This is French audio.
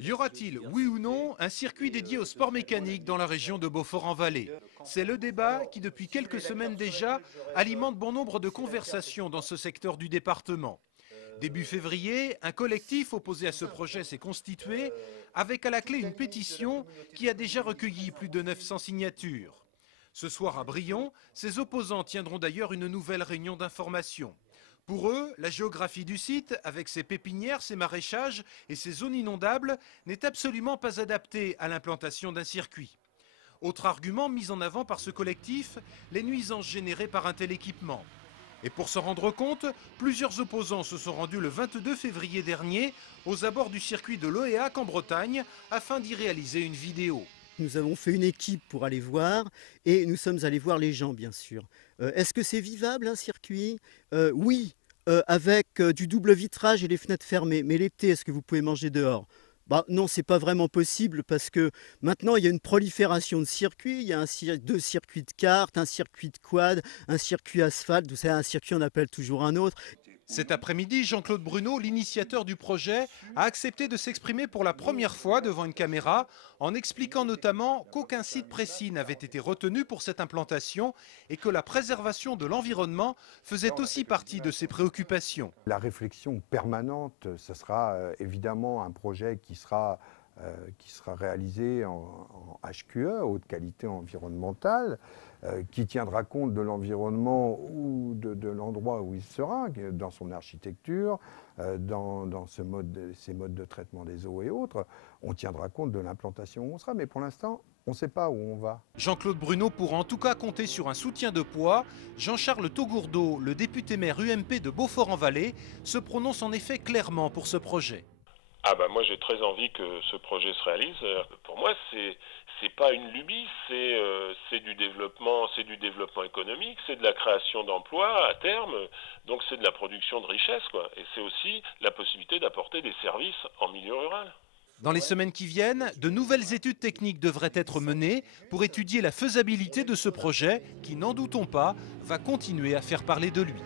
Y aura-t-il, oui ou non, un circuit dédié au sport mécanique dans la région de Beaufort-en-Vallée? C'est le débat qui, depuis quelques semaines déjà, alimente bon nombre de conversations dans ce secteur du département. Début février, un collectif opposé à ce projet s'est constitué, avec à la clé une pétition qui a déjà recueilli plus de 900 signatures. Ce soir à Brion, ses opposants tiendront d'ailleurs une nouvelle réunion d'information. Pour eux, la géographie du site, avec ses pépinières, ses maraîchages et ses zones inondables, n'est absolument pas adaptée à l'implantation d'un circuit. Autre argument mis en avant par ce collectif, les nuisances générées par un tel équipement. Et pour s'en rendre compte, plusieurs opposants se sont rendus le 22 février dernier aux abords du circuit de l'Oéac en Bretagne afin d'y réaliser une vidéo. Nous avons fait une équipe pour aller voir et nous sommes allés voir les gens, bien sûr. Est-ce que c'est vivable un circuit? Oui, avec du double vitrage et les fenêtres fermées. Mais l'été, est-ce que vous pouvez manger dehors? Bah, non, c'est pas vraiment possible parce que maintenant il y a une prolifération de circuits. Il y a deux circuits de kart, un circuit de quad, un circuit asphalte. Vous savez, un circuit on appelle toujours un autre. Cet après-midi, Jean-Claude Bruno, l'initiateur du projet, a accepté de s'exprimer pour la première fois devant une caméra en expliquant notamment qu'aucun site précis n'avait été retenu pour cette implantation et que la préservation de l'environnement faisait aussi partie de ses préoccupations. La réflexion permanente, ce sera évidemment un projet qui sera réalisé en HQE, haute qualité environnementale, qui tiendra compte de l'environnement ou de l'endroit où il sera, dans son architecture, dans ces modes de traitement des eaux et autres. On tiendra compte de l'implantation où on sera, mais pour l'instant, on ne sait pas où on va. Jean-Claude Bruno pourra en tout cas compter sur un soutien de poids. Jean-Charles Taugourdeau, le député maire UMP de Beaufort-en-Vallée, se prononce en effet clairement pour ce projet. Ah bah moi j'ai très envie que ce projet se réalise. Pour moi c'est pas une lubie, c'est du développement économique, c'est de la création d'emplois à terme, donc c'est de la production de richesse quoi. Et c'est aussi la possibilité d'apporter des services en milieu rural. Dans les semaines qui viennent, de nouvelles études techniques devraient être menées pour étudier la faisabilité de ce projet qui, n'en doutons pas, va continuer à faire parler de lui.